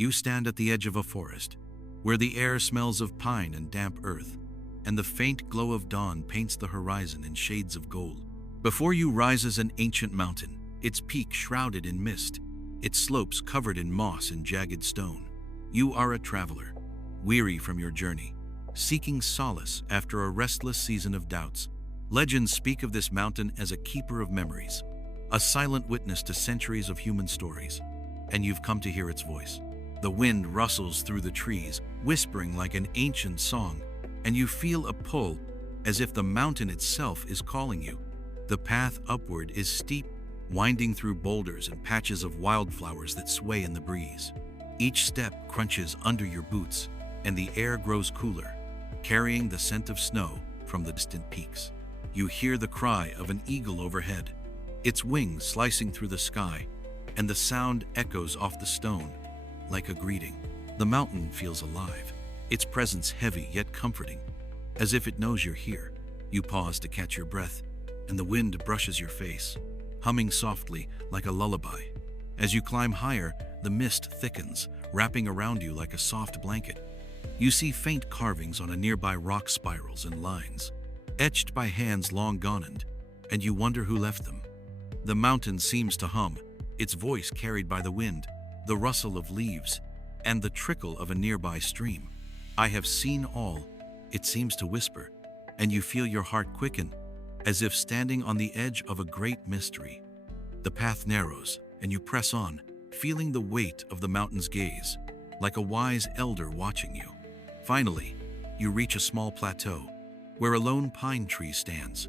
You stand at the edge of a forest, where the air smells of pine and damp earth, and the faint glow of dawn paints the horizon in shades of gold. Before you rises an ancient mountain, its peak shrouded in mist, its slopes covered in moss and jagged stone. You are a traveler, weary from your journey, seeking solace after a restless season of doubts. Legends speak of this mountain as a keeper of memories, a silent witness to centuries of human stories, and you've come to hear its voice. The wind rustles through the trees, whispering like an ancient song, and you feel a pull, as if the mountain itself is calling you. The path upward is steep, winding through boulders and patches of wildflowers that sway in the breeze. Each step crunches under your boots, and the air grows cooler, carrying the scent of snow from the distant peaks. You hear the cry of an eagle overhead, its wings slicing through the sky, and the sound echoes off the stone like a greeting. The mountain feels alive, its presence heavy yet comforting, as if it knows you're here. You pause to catch your breath, and the wind brushes your face, humming softly like a lullaby. As you climb higher, the mist thickens, wrapping around you like a soft blanket. You see faint carvings on a nearby rock, spirals and lines, etched by hands long gone, and you wonder who left them. The mountain seems to hum, its voice carried by the wind, the rustle of leaves, and the trickle of a nearby stream. I have seen all, it seems to whisper, and you feel your heart quicken, as if standing on the edge of a great mystery. The path narrows, and you press on, feeling the weight of the mountain's gaze, like a wise elder watching you. Finally, you reach a small plateau, where a lone pine tree stands,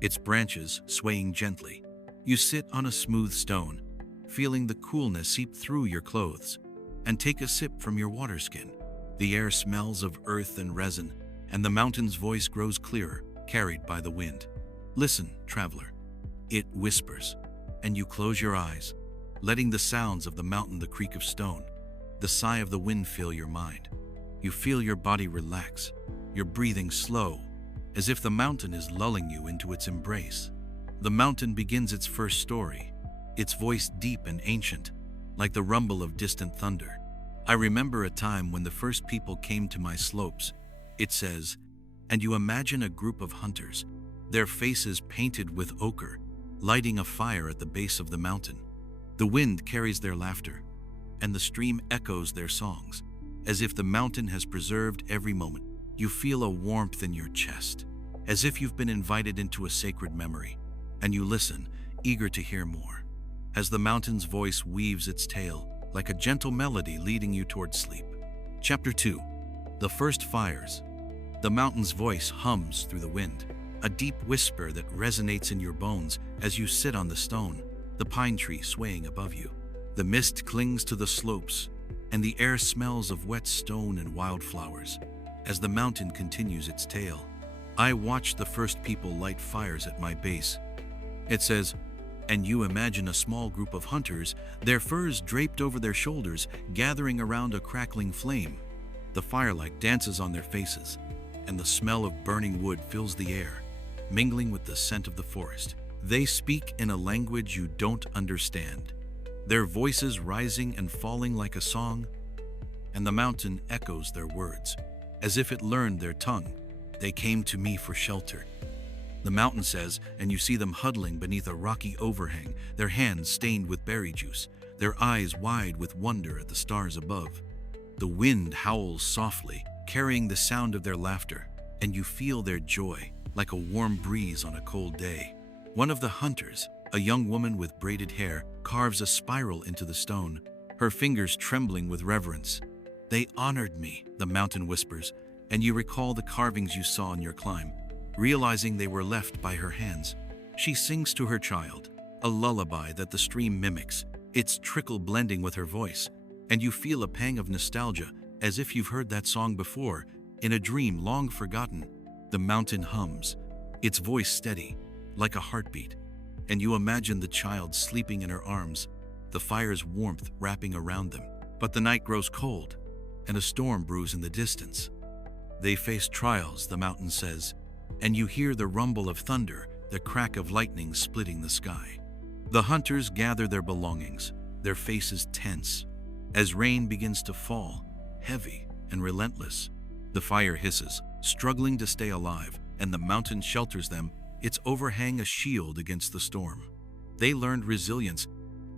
its branches swaying gently. You sit on a smooth stone, feeling the coolness seep through your clothes, and take a sip from your water skin. The air smells of earth and resin, and the mountain's voice grows clearer, carried by the wind. Listen, traveler, it whispers, and you close your eyes, letting the sounds of the mountain, the creak of stone, the sigh of the wind fill your mind. You feel your body relax, your breathing slow, as if the mountain is lulling you into its embrace. The mountain begins its first story, its voice deep and ancient, like the rumble of distant thunder. I remember a time when the first people came to my slopes, it says, and you imagine a group of hunters, their faces painted with ochre, lighting a fire at the base of the mountain. The wind carries their laughter, and the stream echoes their songs, as if the mountain has preserved every moment. You feel a warmth in your chest, as if you've been invited into a sacred memory, and you listen, eager to hear more, as the mountain's voice weaves its tale like a gentle melody leading you towards sleep. Chapter 2. The First Fires. The mountain's voice hums through the wind, a deep whisper that resonates in your bones as you sit on the stone, the pine tree swaying above you. The mist clings to the slopes, and the air smells of wet stone and wildflowers. As the mountain continues its tale, I watch the first people light fires at my base. It says, and you imagine a small group of hunters, their furs draped over their shoulders, gathering around a crackling flame. The firelight dances on their faces, and the smell of burning wood fills the air, mingling with the scent of the forest. They speak in a language you don't understand, their voices rising and falling like a song, and the mountain echoes their words, as if it learned their tongue. They came to me for shelter, the mountain says, and you see them huddling beneath a rocky overhang, their hands stained with berry juice, their eyes wide with wonder at the stars above. The wind howls softly, carrying the sound of their laughter, and you feel their joy like a warm breeze on a cold day. One of the hunters, a young woman with braided hair, carves a spiral into the stone, her fingers trembling with reverence. They honored me, the mountain whispers, and you recall the carvings you saw on your climb. Realizing they were left by her hands, she sings to her child, a lullaby that the stream mimics, its trickle blending with her voice, and you feel a pang of nostalgia, as if you've heard that song before, in a dream long forgotten. The mountain hums, its voice steady, like a heartbeat, and you imagine the child sleeping in her arms, the fire's warmth wrapping around them. But the night grows cold, and a storm brews in the distance. They face trials, the mountain says, and you hear the rumble of thunder, the crack of lightning splitting the sky. The hunters gather their belongings, their faces tense, As rain begins to fall, heavy and relentless, the fire hisses, struggling to stay alive, and the mountain shelters them, its overhang a shield against the storm. They learned resilience,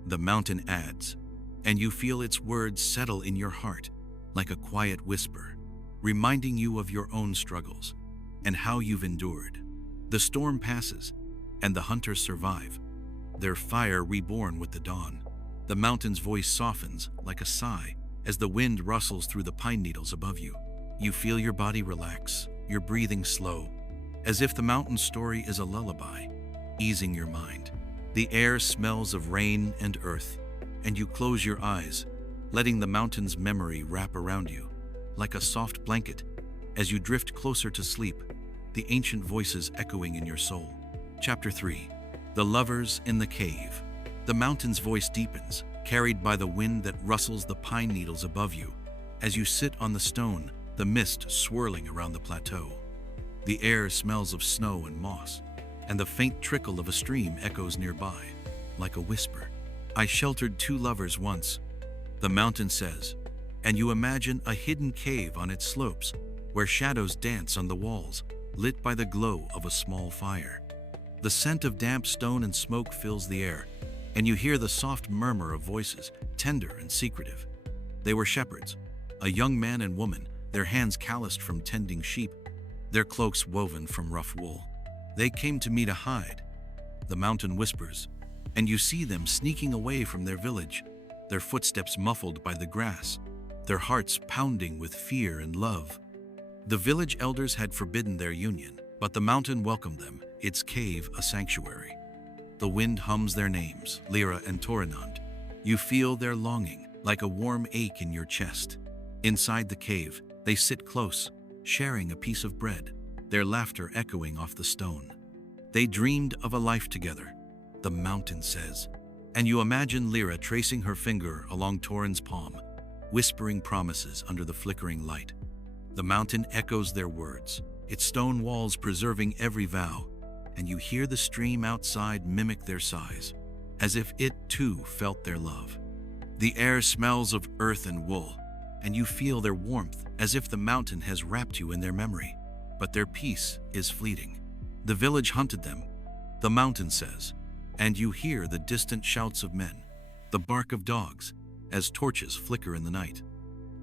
the mountain adds, and you feel its words settle in your heart like a quiet whisper, reminding you of your own struggles and how you've endured. The storm passes, and the hunters survive, their fire reborn with the dawn. The mountain's voice softens like a sigh as the wind rustles through the pine needles above you. You feel your body relax, your breathing slow, as if the mountain's story is a lullaby, easing your mind. The air smells of rain and earth, and you close your eyes, letting the mountain's memory wrap around you like a soft blanket. As you drift closer to sleep, the ancient voices echoing in your soul. Chapter 3. The Lovers in the Cave. The mountain's voice deepens, carried by the wind that rustles the pine needles above you. As you sit on the stone, the mist swirling around the plateau. The air smells of snow and moss, and the faint trickle of a stream echoes nearby, like a whisper. I sheltered 2 lovers once, the mountain says, and you imagine a hidden cave on its slopes, where shadows dance on the walls, lit by the glow of a small fire. The scent of damp stone and smoke fills the air, and you hear the soft murmur of voices, tender and secretive. They were shepherds, a young man and woman, their hands calloused from tending sheep, their cloaks woven from rough wool. They came to me to hide, the mountain whispers, and you see them sneaking away from their village, their footsteps muffled by the grass, their hearts pounding with fear and love. The village elders had forbidden their union, but the mountain welcomed them, its cave a sanctuary. The wind hums their names, Lyra and Torinant. You feel their longing, like a warm ache in your chest. Inside the cave, they sit close, sharing a piece of bread, their laughter echoing off the stone. They dreamed of a life together, the mountain says, and you imagine Lyra tracing her finger along Torin's palm, whispering promises under the flickering light. The mountain echoes their words, its stone walls preserving every vow, and you hear the stream outside mimic their sighs, as if it too felt their love. The air smells of earth and wool, and you feel their warmth as if the mountain has wrapped you in their memory. But their peace is fleeting. The village hunted them, the mountain says, and you hear the distant shouts of men, the bark of dogs, as torches flicker in the night.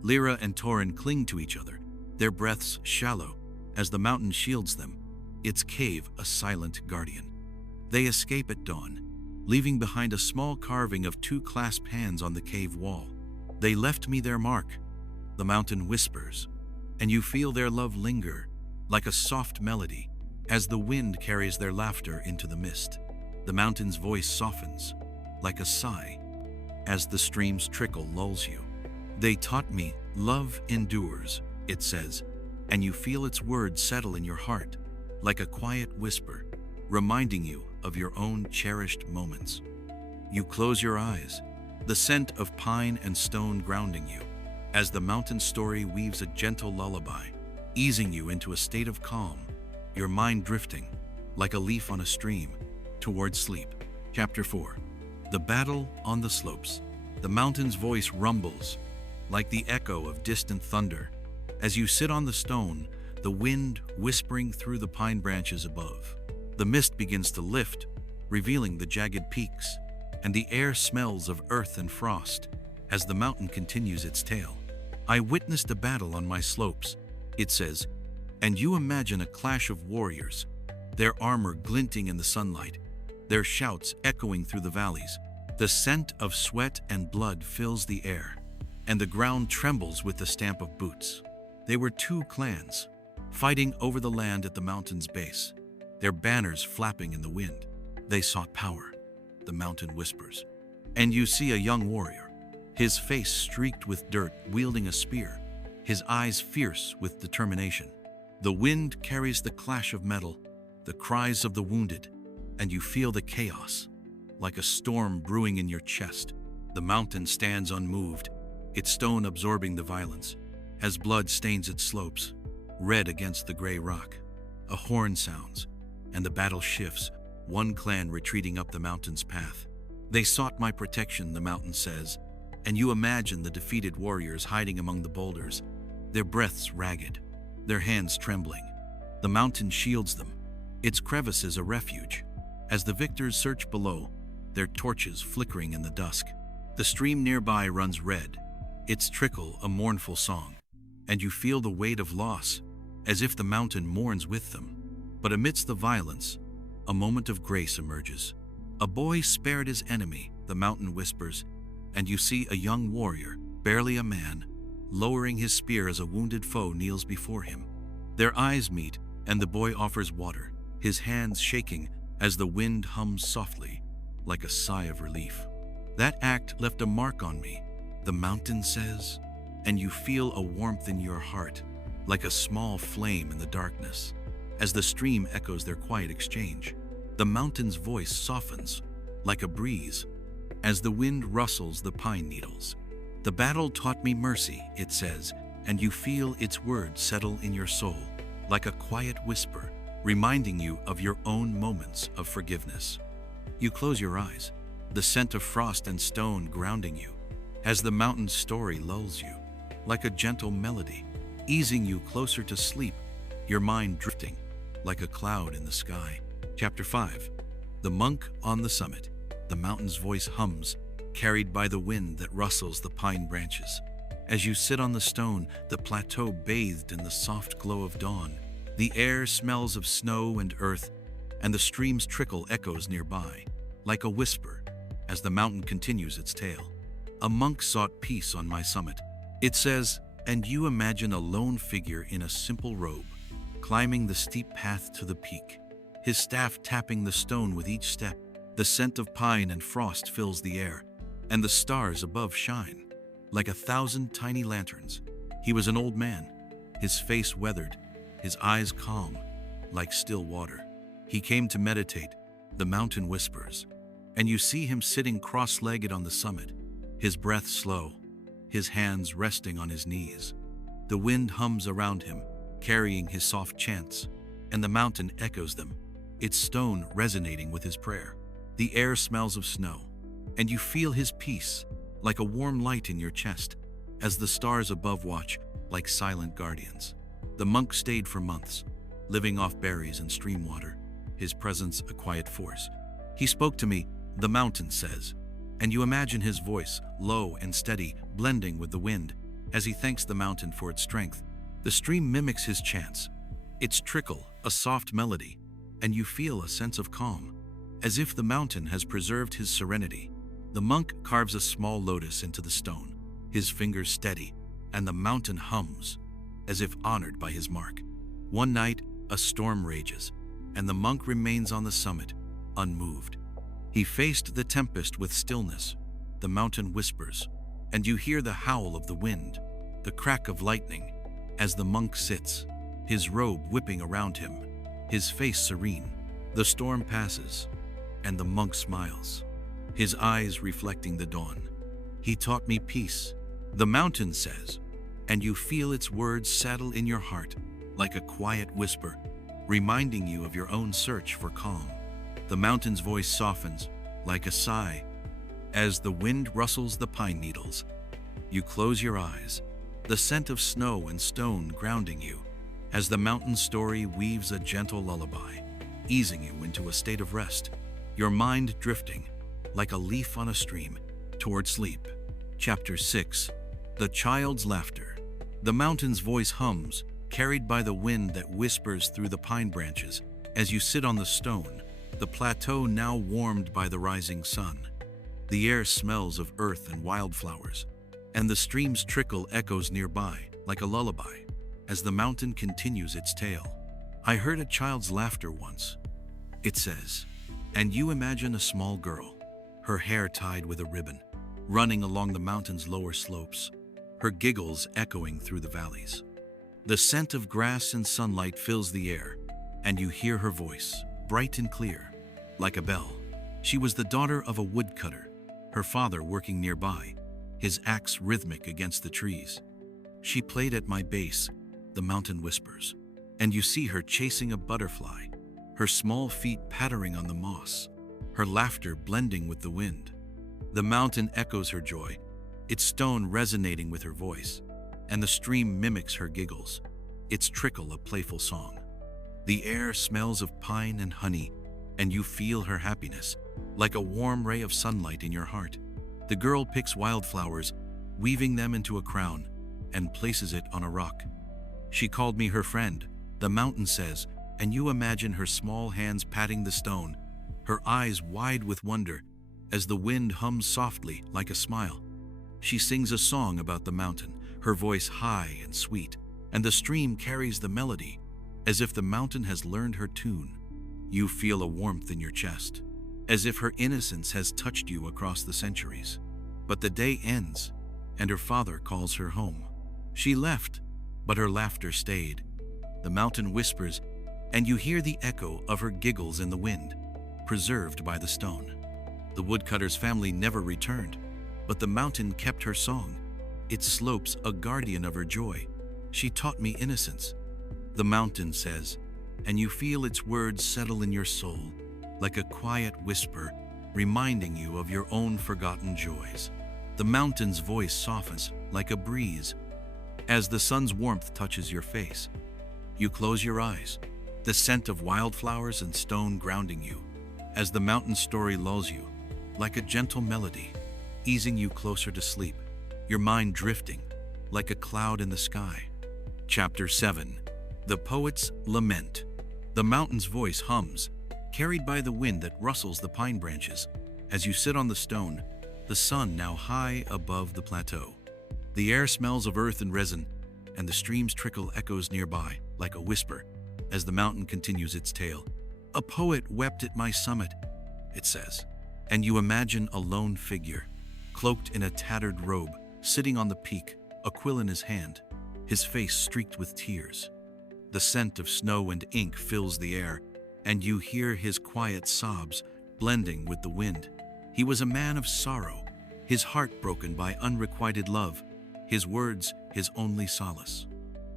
Lyra and Torin cling to each other, their breaths shallow, as the mountain shields them, its cave a silent guardian. They escape at dawn, leaving behind a small carving of 2 clasped hands on the cave wall. They left me their mark, the mountain whispers, and you feel their love linger, like a soft melody, as the wind carries their laughter into the mist. The mountain's voice softens, like a sigh, as the stream's trickle lulls you. They taught me, love endures, it says, and you feel its words settle in your heart, like a quiet whisper, reminding you of your own cherished moments. You close your eyes, the scent of pine and stone grounding you, as the mountain story weaves a gentle lullaby, easing you into a state of calm, your mind drifting, like a leaf on a stream, towards sleep. Chapter 4. The Battle on the Slopes. The mountain's voice rumbles, like the echo of distant thunder. As you sit on the stone, the wind whispering through the pine branches above. The mist begins to lift, revealing the jagged peaks, and the air smells of earth and frost as the mountain continues its tale. I witnessed a battle on my slopes, it says, and you imagine a clash of warriors, their armor glinting in the sunlight, their shouts echoing through the valleys. The scent of sweat and blood fills the air, and the ground trembles with the stamp of boots. They were 2 clans, fighting over the land at the mountain's base, their banners flapping in the wind. They sought power, the mountain whispers. And you see a young warrior, his face streaked with dirt, wielding a spear, his eyes fierce with determination. The wind carries the clash of metal, the cries of the wounded, and you feel the chaos, like a storm brewing in your chest. The mountain stands unmoved, its stone absorbing the violence, as blood stains its slopes, red against the gray rock. A horn sounds, and the battle shifts, one clan retreating up the mountain's path. They sought my protection, the mountain says, and you imagine the defeated warriors hiding among the boulders, their breaths ragged, their hands trembling. The mountain shields them, its crevices a refuge. As the victors search below, their torches flickering in the dusk, the stream nearby runs red, its trickle a mournful song, and you feel the weight of loss, as if the mountain mourns with them. But amidst the violence, a moment of grace emerges. A boy spared his enemy, the mountain whispers, and you see a young warrior, barely a man, lowering his spear as a wounded foe kneels before him. Their eyes meet, and the boy offers water, his hands shaking as the wind hums softly, like a sigh of relief. That act left a mark on me, the mountain says, and you feel a warmth in your heart, like a small flame in the darkness. As the stream echoes their quiet exchange, the mountain's voice softens, like a breeze, as the wind rustles the pine needles. The battle taught me mercy, it says, and you feel its words settle in your soul, like a quiet whisper, reminding you of your own moments of forgiveness. You close your eyes, the scent of frost and stone grounding you, as the mountain's story lulls you, like a gentle melody, easing you closer to sleep, your mind drifting like a cloud in the sky. Chapter 5. The Monk on the Summit. The mountain's voice hums, carried by the wind that rustles the pine branches. As you sit on the stone, the plateau bathed in the soft glow of dawn. The air smells of snow and earth, and the stream's trickle echoes nearby, like a whisper, as the mountain continues its tale. A monk sought peace on my summit. It says, and you imagine a lone figure in a simple robe, climbing the steep path to the peak, his staff tapping the stone with each step. The scent of pine and frost fills the air, and the stars above shine like 1,000 tiny lanterns. He was an old man, his face weathered, his eyes calm, like still water. He came to meditate, the mountain whispers, and you see him sitting cross-legged on the summit, his breath slow, his hands resting on his knees. The wind hums around him, carrying his soft chants, and the mountain echoes them, its stone resonating with his prayer. The air smells of snow, and you feel his peace, like a warm light in your chest, as the stars above watch, like silent guardians. The monk stayed for months, living off berries and stream water, his presence a quiet force. He spoke to me, the mountain says, and you imagine his voice, low and steady, blending with the wind, as he thanks the mountain for its strength. The stream mimics his chants, its trickle, a soft melody, and you feel a sense of calm, as if the mountain has preserved his serenity. The monk carves a small lotus into the stone, his fingers steady, and the mountain hums, as if honored by his mark. One night, a storm rages, and the monk remains on the summit, unmoved. He faced the tempest with stillness. The mountain whispers, and you hear the howl of the wind, the crack of lightning, as the monk sits, his robe whipping around him, his face serene. The storm passes, and the monk smiles, his eyes reflecting the dawn. He taught me peace, the mountain says, and you feel its words settle in your heart like a quiet whisper, reminding you of your own search for calm. The mountain's voice softens like a sigh as the wind rustles the pine needles. You close your eyes, the scent of snow and stone grounding you, as the mountain story weaves a gentle lullaby, easing you into a state of rest, your mind drifting, like a leaf on a stream, toward sleep. Chapter 6. The Child's Laughter. The mountain's voice hums, carried by the wind that whispers through the pine branches, as you sit on the stone, the plateau now warmed by the rising sun. The air smells of earth and wildflowers, and the stream's trickle echoes nearby like a lullaby, as the mountain continues its tale. I heard a child's laughter once, it says, and you imagine a small girl, her hair tied with a ribbon, running along the mountain's lower slopes, her giggles echoing through the valleys. The scent of grass and sunlight fills the air, and you hear her voice, bright and clear, like a bell. She was the daughter of a woodcutter, her father working nearby, his axe rhythmic against the trees. She played at my base, the mountain whispers, and you see her chasing a butterfly, her small feet pattering on the moss, her laughter blending with the wind. The mountain echoes her joy, its stone resonating with her voice, and the stream mimics her giggles, its trickle a playful song. The air smells of pine and honey, and you feel her happiness, like a warm ray of sunlight in your heart. The girl picks wildflowers, weaving them into a crown, and places it on a rock. She called me her friend, the mountain says, and you imagine her small hands patting the stone, her eyes wide with wonder, as the wind hums softly like a smile. She sings a song about the mountain, her voice high and sweet, and the stream carries the melody, as if the mountain has learned her tune. You feel a warmth in your chest, as if her innocence has touched you across the centuries. But the day ends, and her father calls her home. She left, but her laughter stayed. The mountain whispers, and you hear the echo of her giggles in the wind, preserved by the stone. The woodcutter's family never returned, but the mountain kept her song, its slopes a guardian of her joy. She taught me innocence, the mountain says, and you feel its words settle in your soul, like a quiet whisper, reminding you of your own forgotten joys. The mountain's voice softens like a breeze, as the sun's warmth touches your face. You close your eyes, the scent of wildflowers and stone grounding you, as the mountain story lulls you, like a gentle melody, easing you closer to sleep, your mind drifting like a cloud in the sky. Chapter 7. The Poet's Lament. The mountain's voice hums, carried by the wind that rustles the pine branches, as you sit on the stone, the sun now high above the plateau. The air smells of earth and resin, and the stream's trickle echoes nearby, like a whisper, as the mountain continues its tale. A poet wept at my summit, it says, and you imagine a lone figure, cloaked in a tattered robe, sitting on the peak, a quill in his hand, his face streaked with tears. The scent of snow and ink fills the air, and you hear his quiet sobs blending with the wind. He was a man of sorrow, his heart broken by unrequited love, his words his only solace.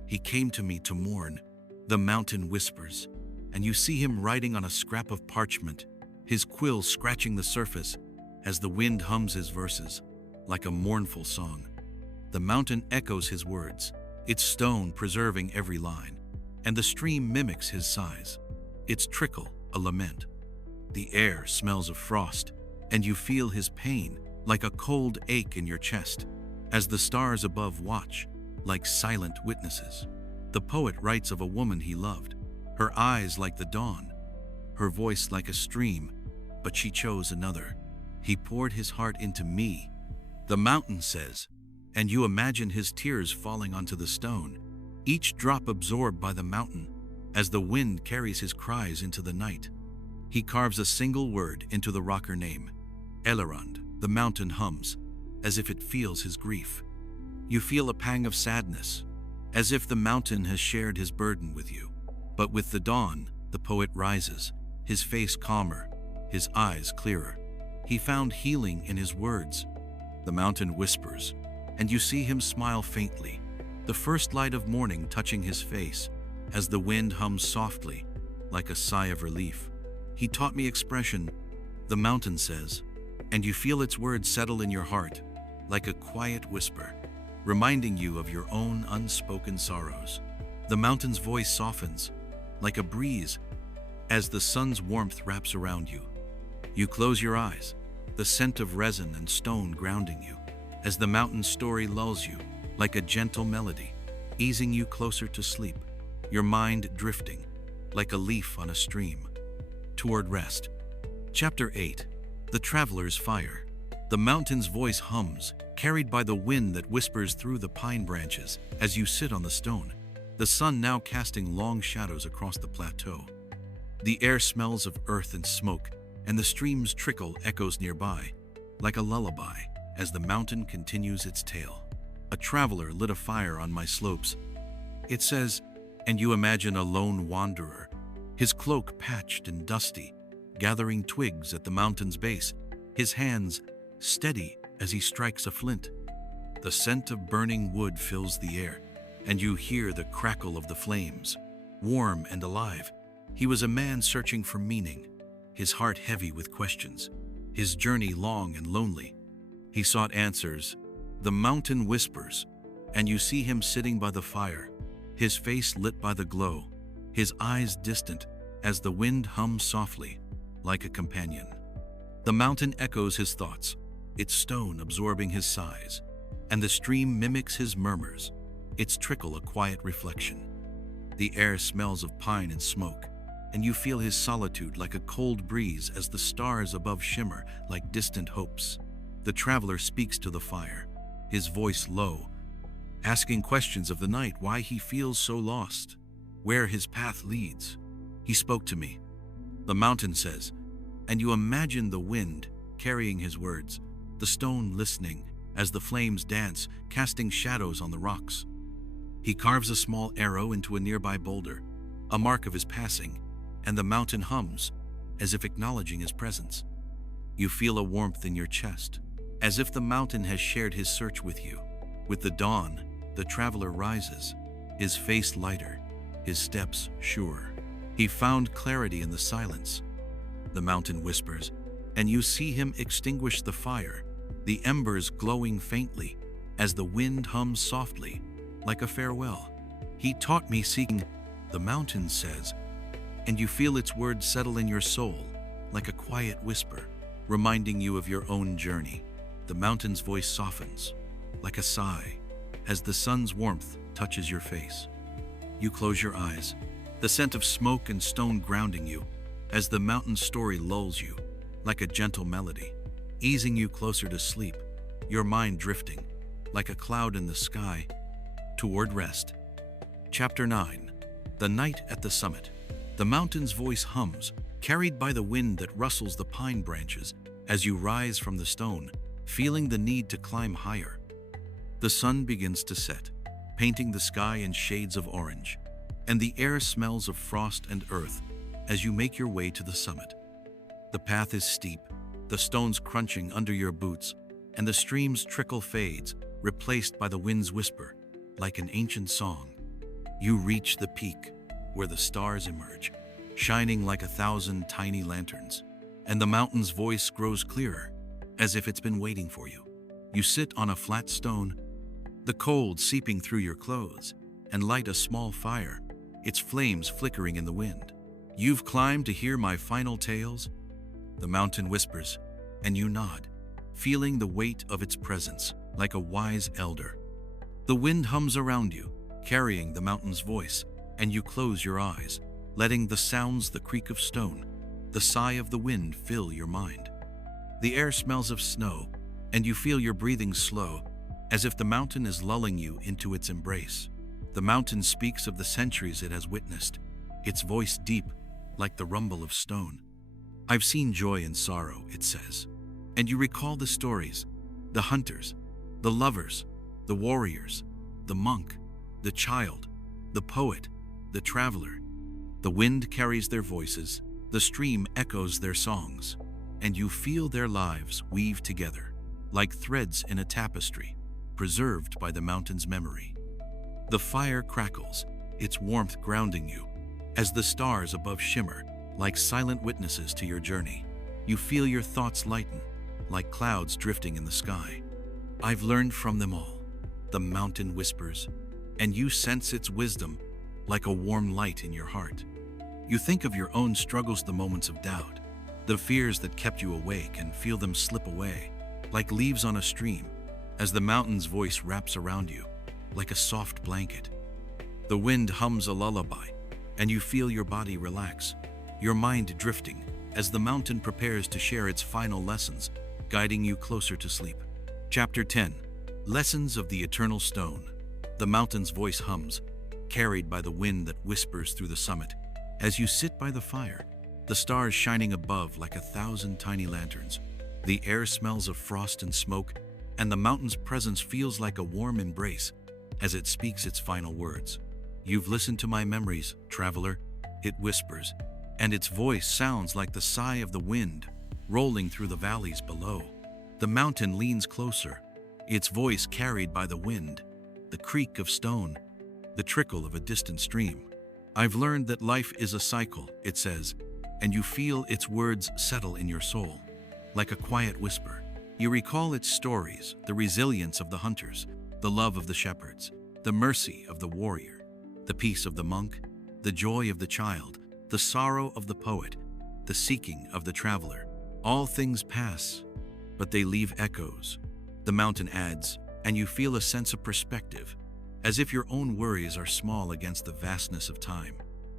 He came to me to mourn, the mountain whispers, and you see him writing on a scrap of parchment, his quill scratching the surface as the wind hums his verses, like a mournful song. The mountain echoes his words, its stone preserving every line, and the stream mimics his sighs, its trickle a lament. The air smells of frost, and you feel his pain like a cold ache in your chest, as the stars above watch, like silent witnesses. The poet writes of a woman he loved, her eyes like the dawn, her voice like a stream, but she chose another. He poured his heart into me, the mountain says, and you imagine his tears falling onto the stone, each drop absorbed by the mountain, as the wind carries his cries into the night. He carves a single word into the rocker name, Elrond. The mountain hums, as if it feels his grief. You feel a pang of sadness, as if the mountain has shared his burden with you. But with the dawn, the poet rises, his face calmer, his eyes clearer. He found healing in his words. The mountain whispers, and you see him smile faintly, the first light of morning touching his face, as the wind hums softly, like a sigh of relief. He taught me expression, the mountain says, and you feel its words settle in your heart, like a quiet whisper, reminding you of your own unspoken sorrows. The mountain's voice softens, like a breeze, as the sun's warmth wraps around you. You close your eyes, the scent of resin and stone grounding you, as the mountain story lulls you, like a gentle melody, easing you closer to sleep, your mind drifting, like a leaf on a stream, toward rest. Chapter 8. The Traveler's Fire. The mountain's voice hums, carried by the wind that whispers through the pine branches as you sit on the stone, the sun now casting long shadows across the plateau. The air smells of earth and smoke, and the stream's trickle echoes nearby, like a lullaby, as the mountain continues its tale. A traveler lit a fire on my slopes, it says, and you imagine a lone wanderer, his cloak patched and dusty, gathering twigs at the mountain's base, his hands steady as he strikes a flint. The scent of burning wood fills the air, and you hear the crackle of the flames, warm and alive. He was a man searching for meaning, his heart heavy with questions, his journey long and lonely. He sought answers, The mountain whispers, and you see him sitting by the fire, his face lit by the glow, his eyes distant as the wind hums softly, like a companion. The mountain echoes his thoughts, its stone absorbing his sighs, and the stream mimics his murmurs, its trickle a quiet reflection. The air smells of pine and smoke, and you feel his solitude like a cold breeze as the stars above shimmer like distant hopes. The traveler speaks to the fire, his voice low, asking questions of the night, why he feels so lost, where his path leads. He spoke to me, the mountain says, and you imagine the wind carrying his words, the stone listening as the flames dance, casting shadows on the rocks. He carves a small arrow into a nearby boulder, a mark of his passing, and the mountain hums, as if acknowledging his presence. You feel a warmth in your chest, as if the mountain has shared his search with you. With the dawn, the traveler rises, his face lighter, his steps sure. He found clarity in the silence. The mountain whispers, and you see him extinguish the fire, the embers glowing faintly as the wind hums softly, like a farewell. He taught me seeking, the mountain says, and you feel its words settle in your soul, like a quiet whisper, reminding you of your own journey. The mountain's voice softens, like a sigh, as the sun's warmth touches your face. You close your eyes, the scent of smoke and stone grounding you, as the mountain's story lulls you, like a gentle melody, easing you closer to sleep, your mind drifting, like a cloud in the sky, toward rest. Chapter 9. The Night at the Summit. The mountain's voice hums, carried by the wind that rustles the pine branches as you rise from the stone, feeling the need to climb higher. The sun begins to set, painting the sky in shades of orange, and the air smells of frost and earth as you make your way to the summit. The path is steep, the stones crunching under your boots, and the stream's trickle fades, replaced by the wind's whisper, like an ancient song. You reach the peak, where the stars emerge, shining like 1,000 tiny lanterns, and the mountain's voice grows clearer, as if it's been waiting for you. You sit on a flat stone, the cold seeping through your clothes, and light a small fire, its flames flickering in the wind. You've climbed to hear my final tales? The mountain whispers, and you nod, feeling the weight of its presence like a wise elder. The wind hums around you, carrying the mountain's voice, and you close your eyes, letting the sounds, the creak of stone, the sigh of the wind fill your mind. The air smells of snow, and you feel your breathing slow, as if the mountain is lulling you into its embrace. The mountain speaks of the centuries it has witnessed, its voice deep, like the rumble of stone. I've seen joy and sorrow, it says, and you recall the stories, the hunters, the lovers, the warriors, the monk, the child, the poet, the traveler. The wind carries their voices, the stream echoes their songs, and you feel their lives weave together, like threads in a tapestry, preserved by the mountain's memory. The fire crackles, its warmth grounding you, as the stars above shimmer, like silent witnesses to your journey. You feel your thoughts lighten, like clouds drifting in the sky. I've learned from them all, the mountain whispers, and you sense its wisdom, like a warm light in your heart. You think of your own struggles, the moments of doubt, the fears that kept you awake, and feel them slip away, like leaves on a stream, as the mountain's voice wraps around you, like a soft blanket. The wind hums a lullaby, and you feel your body relax, your mind drifting, as the mountain prepares to share its final lessons, guiding you closer to sleep. Chapter 10. Lessons of the Eternal Stone. The mountain's voice hums, carried by the wind that whispers through the summit. As you sit by the fire, the stars shining above like 1,000 tiny lanterns, the air smells of frost and smoke, and the mountain's presence feels like a warm embrace as it speaks its final words. You've listened to my memories, traveler, it whispers, and its voice sounds like the sigh of the wind rolling through the valleys below. The mountain leans closer, its voice carried by the wind, the creak of stone, the trickle of a distant stream. I've learned that life is a cycle, it says, and you feel its words settle in your soul, like a quiet whisper. You recall its stories, the resilience of the hunters, the love of the shepherds, the mercy of the warrior, the peace of the monk, the joy of the child, the sorrow of the poet, the seeking of the traveler. All things pass, but they leave echoes. The mountain adds, and you feel a sense of perspective, as if your own worries are small against the vastness of time.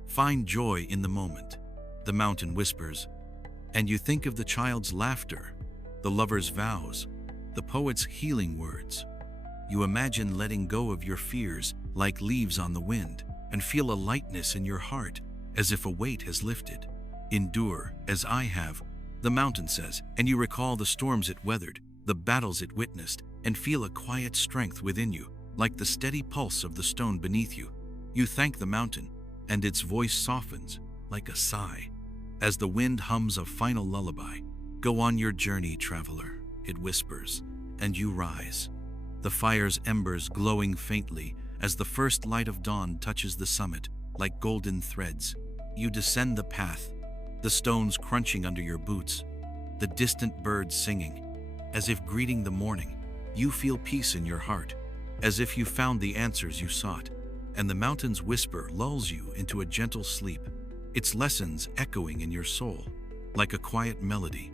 Find joy in the moment. The mountain whispers, and you think of the child's laughter, the lover's vows, the poet's healing words. You imagine letting go of your fears like leaves on the wind, and feel a lightness in your heart, as if a weight has lifted. Endure, as I have, the mountain says, and you recall the storms it weathered, the battles it witnessed, and feel a quiet strength within you, like the steady pulse of the stone beneath you. You thank the mountain, and its voice softens, like a sigh. As the wind hums a final lullaby, "Go on your journey, traveler," it whispers, and you rise. The fire's embers glowing faintly as the first light of dawn touches the summit, like golden threads. You descend the path, the stones crunching under your boots, the distant birds singing. As if greeting the morning, you feel peace in your heart, as if you found the answers you sought, and the mountain's whisper lulls you into a gentle sleep, its lessons echoing in your soul, like a quiet melody.